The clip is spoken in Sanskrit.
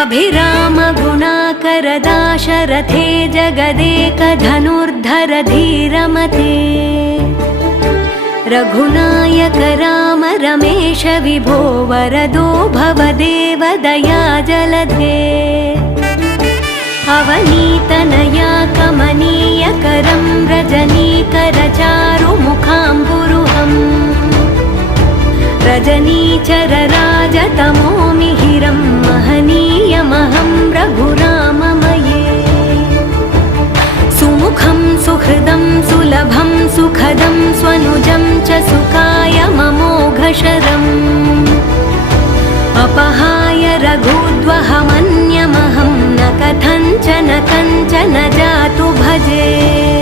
अभिराम गुणाकर दाशरथे जगदेकधनुर्धर धीरमते रघुनायक राम रमेश विभो वरदो भवदेव दया जलधे अवनीतनया कमनीयकरं रजनीकर चारुमुखाम्बुरुहम् रजनीचर राजतमो मिहिरं महनीयमहं रघुराममये सुमुखं सुहृदं सुलभं सुखदं स्वनुजं च सुखाय ममोघशरम् अपहाय रघुद्वहमन्यमहं न कथञ्चन कञ्चन जातु भजे।